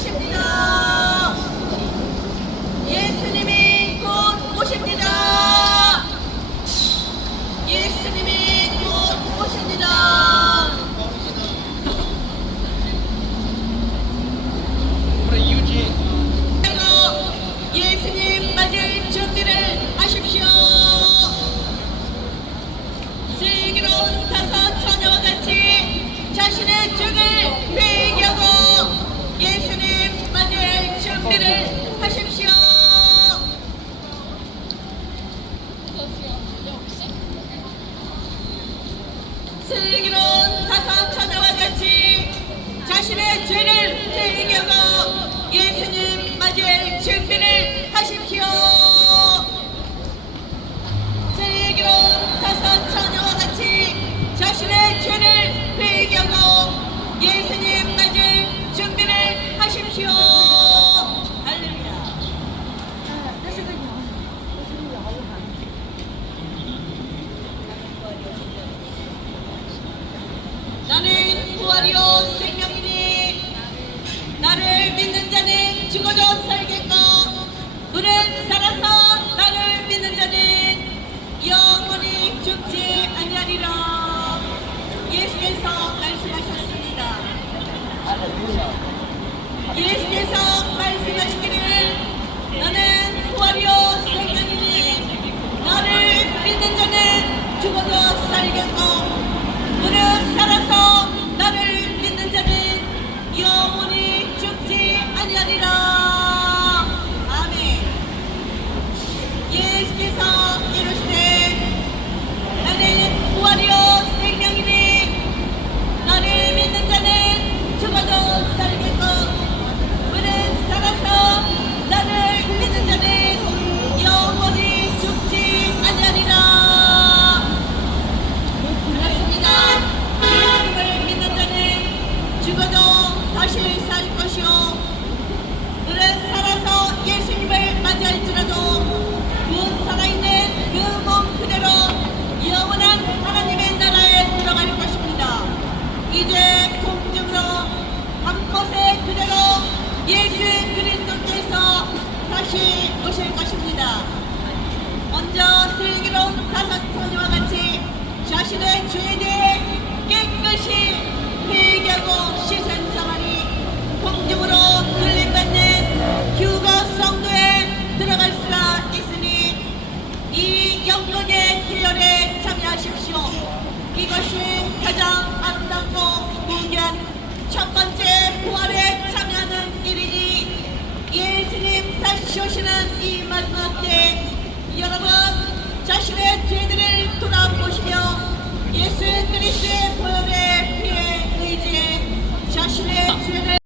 오십니다. 슬기로운 다섯 처녀와 같이 자신의 죄를 회개하고 예수님 맞을 준비를 하십시오. 슬기로운 다섯 처녀와 같이 자신의 죄를 예수께서 말씀하시기를 나는 부활이요 생명이니 나를 믿는 자는 죽어도 살겠고 예수 그리스도께서 다시 오실 것입니다. 먼저 슬기로운 다섯 처녀와 같이 자신의 죄에 대해 깨끗이 회개하고 씻은 사람이 공중으로 들림받는 휴거 성도에 들어갈 수가 있으니 이 영광의 계열에 참여하십시오. 이것이 가장 아름답고 무기한 첫 번째 부활에